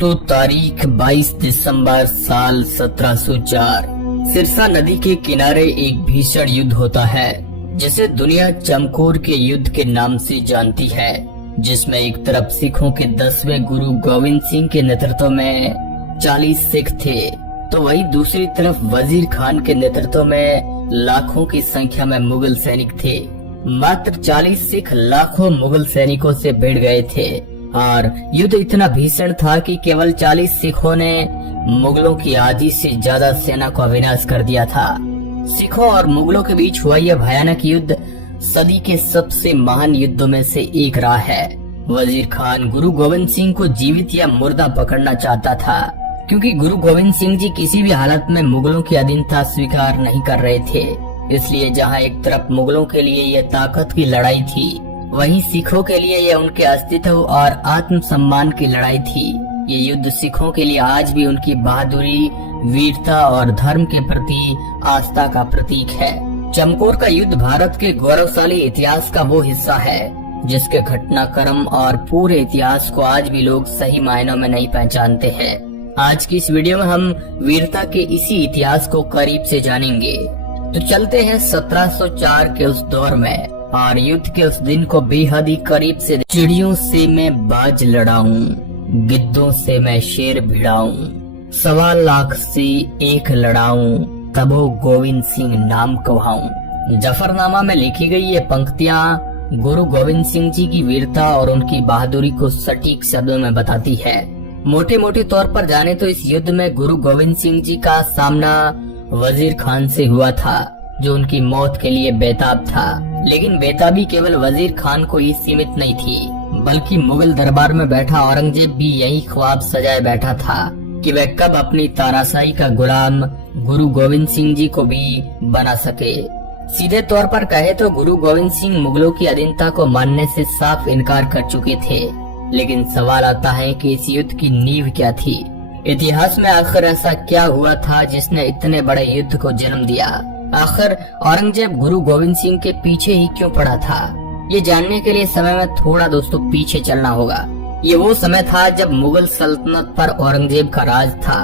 दोस्तों, तारीख 22 दिसंबर साल 1704 सिरसा नदी के किनारे एक भीषण युद्ध होता है जिसे दुनिया चमकौर के युद्ध के नाम से जानती है, जिसमें एक तरफ सिखों के 10वें गुरु गोविंद सिंह के नेतृत्व में 40 सिख थे, तो वही दूसरी तरफ वजीर खान के नेतृत्व में लाखों की संख्या में मुगल सैनिक थे। मात्र 40 सिख लाखों मुगल सैनिकों से भिड़ गए थे और युद्ध इतना भीषण था कि केवल 40 सिखों ने मुगलों की आधी से ज्यादा सेना को विनाश कर दिया था। सिखों और मुगलों के बीच हुआ यह भयानक युद्ध सदी के सबसे महान युद्धों में से एक रहा है। वजीर खान गुरु गोविंद सिंह को जीवित या मुर्दा पकड़ना चाहता था, क्योंकि गुरु गोविंद सिंह जी किसी भी हालत में मुगलों की अधीनता स्वीकार नहीं कर रहे थे। इसलिए जहां एक तरफ मुगलों के लिए यह ताकत की लड़ाई थी, वहीं सिखों के लिए यह उनके अस्तित्व और आत्मसम्मान की लड़ाई थी। ये युद्ध सिखों के लिए आज भी उनकी बहादुरी, वीरता और धर्म के प्रति आस्था का प्रतीक है। चमकौर का युद्ध भारत के गौरवशाली इतिहास का वो हिस्सा है जिसके घटनाक्रम और पूरे इतिहास को आज भी लोग सही मायनों में नहीं पहचानते हैं। आज की इस वीडियो में हम वीरता के इसी इतिहास को करीब से जानेंगे। तो चलते हैं 1704 के उस दौर में और युद्ध के उस दिन को बेहद ही करीब से। चिड़ियों से मैं बाज लड़ाऊं, गिद्धों से मैं शेर भिड़ाऊं, 1.25 लाख से एक लड़ाऊं, तबो गोविंद सिंह नाम कहवाऊं। जफरनामा में लिखी गई ये पंक्तियां गुरु गोविंद सिंह जी की वीरता और उनकी बहादुरी को सटीक शब्दों में बताती है। मोटे मोटे तौर पर जाने तो इस युद्ध में गुरु गोविंद सिंह जी का सामना वजीर खान से हुआ था, जो उनकी मौत के लिए बेताब था। लेकिन बेताबी केवल वजीर खान को ही सीमित नहीं थी, बल्कि मुगल दरबार में बैठा औरंगजेब भी यही ख्वाब सजाए बैठा था कि वह कब अपनी तानाशाही का गुलाम गुरु गोविंद सिंह जी को भी बना सके। सीधे तौर पर कहे तो गुरु गोविंद सिंह मुगलों की अधीनता को मानने से साफ इनकार कर चुके थे। लेकिन सवाल आता है कि इस युद्ध की नींव क्या थी? इतिहास में आखिर ऐसा क्या हुआ था जिसने इतने बड़े युद्ध को जन्म दिया? आखिर औरंगजेब गुरु गोविंद सिंह के पीछे ही क्यों पड़ा था? ये जानने के लिए समय में थोड़ा दोस्तों पीछे चलना होगा। ये वो समय था जब मुगल सल्तनत पर औरंगजेब का राज था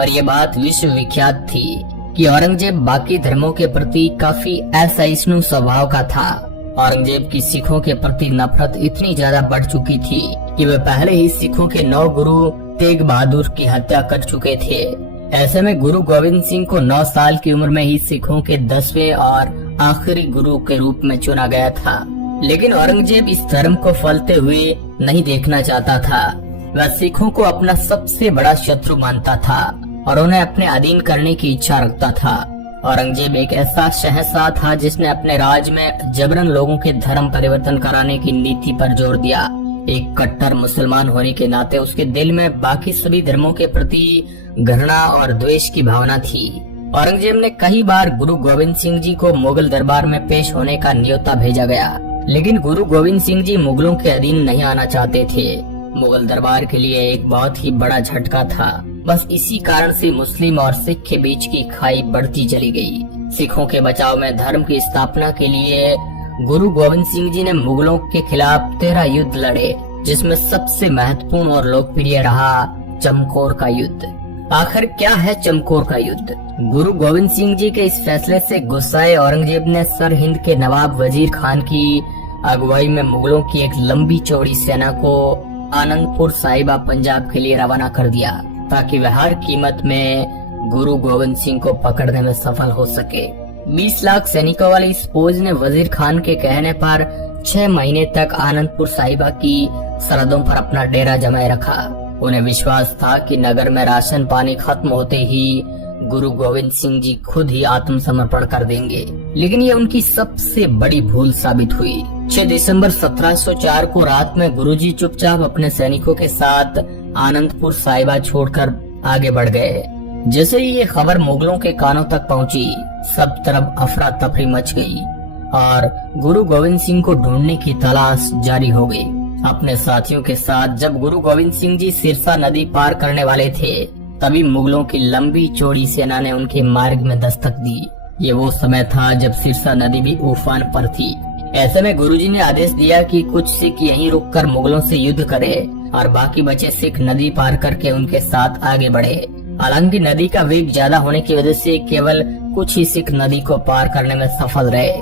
और ये बात विश्व विख्यात थी कि औरंगजेब बाकी धर्मों के प्रति काफी असहिष्णु स्वभाव का था। औरंगजेब की सिखों के प्रति नफरत इतनी ज्यादा बढ़ चुकी थी कि वे पहले ही सिखों के 9 गुरु तेग बहादुर की हत्या कर चुके थे। ऐसे में गुरु गोविंद सिंह को 9 साल की उम्र में ही सिखों के 10वें और आखिरी गुरु के रूप में चुना गया था। लेकिन औरंगजेब इस धर्म को फलते हुए नहीं देखना चाहता था। वह सिखों को अपना सबसे बड़ा शत्रु मानता था और उन्हें अपने अधीन करने की इच्छा रखता था। औरंगजेब एक ऐसा शहंशाह था जिसने अपने राज में जबरन लोगों के धर्म परिवर्तन कराने की नीति पर जोर दिया। एक कट्टर मुसलमान होने के नाते उसके दिल में बाकी सभी धर्मों के प्रति घृणा और द्वेष की भावना थी। औरंगजेब ने कई बार गुरु गोविंद सिंह जी को मुगल दरबार में पेश होने का न्योता भेजा गया, लेकिन गुरु गोविंद सिंह जी मुगलों के अधीन नहीं आना चाहते थे। मुगल दरबार के लिए एक बहुत ही बड़ा झटका था। बस इसी कारण से मुस्लिम और सिख के बीच की खाई बढ़ती चली गई। सिखों के बचाव में धर्म की स्थापना के लिए गुरु गोविंद सिंह जी ने मुगलों के खिलाफ 13 युद्ध लड़े, जिसमें सबसे महत्वपूर्ण और लोकप्रिय रहा चमकौर का युद्ध। आखिर क्या है चमकौर का युद्ध? गुरु गोविंद सिंह जी के इस फैसले से गुस्साए औरंगजेब ने सर हिंद के नवाब वजीर खान की अगुवाई में मुगलों की एक लंबी चौड़ी सेना को आनंदपुर साहिबा पंजाब के लिए रवाना कर दिया, ताकि वह हर कीमत में गुरु गोविंद सिंह को पकड़ने में सफल हो सके। 20 लाख सैनिकों वाली इस फौज ने वजीर खान के कहने पर 6 महीने तक आनंदपुर साहिबा की सरहदों पर अपना डेरा जमाए रखा। उन्हें विश्वास था कि नगर में राशन पानी खत्म होते ही गुरु गोविंद सिंह जी खुद ही आत्मसमर्पण कर देंगे। लेकिन ये उनकी सबसे बड़ी भूल साबित हुई। 6 दिसंबर 1704 को रात में गुरुजी चुपचाप अपने सैनिकों के साथ आनंदपुर साहिबा छोड़कर आगे बढ़ गए। जैसे ही ये खबर मुगलों के कानों तक पहुंची, सब तरफ अफरा तफरी मच गई और गुरु गोविंद सिंह को ढूंढने की तलाश जारी हो गई। अपने साथियों के साथ जब गुरु गोविंद सिंह जी सिरसा नदी पार करने वाले थे, तभी मुगलों की लंबी चौड़ी सेना ने उनके मार्ग में दस्तक दी। ये वो समय था जब सिरसा नदी भी उफान पर थी। ऐसे में गुरुजी ने आदेश दिया कि कुछ सिख यहीं रुककर मुगलों से युद्ध करें और बाकी बचे सिख नदी पार करके उनके साथ आगे बढ़े। हालांकि नदी का वेग ज्यादा होने की वजह से केवल कुछ ही सिख नदी को पार करने में सफल रहे।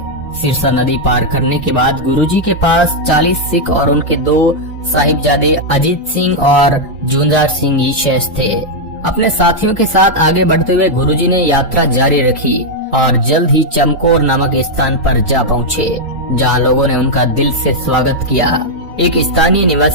सिरसा नदी पार करने के बाद गुरुजी के पास 40 सिख और उनके 2 साहिबजादे अजीत सिंह और जुंजार सिंह ही शेष थे। अपने साथियों के साथ आगे बढ़ते हुए गुरुजी ने यात्रा जारी रखी और जल्द ही चमकौर नामक स्थान पर जा पहुँचे, जहाँ लोगों ने उनका दिल से स्वागत किया। एक स्थानीय निवासी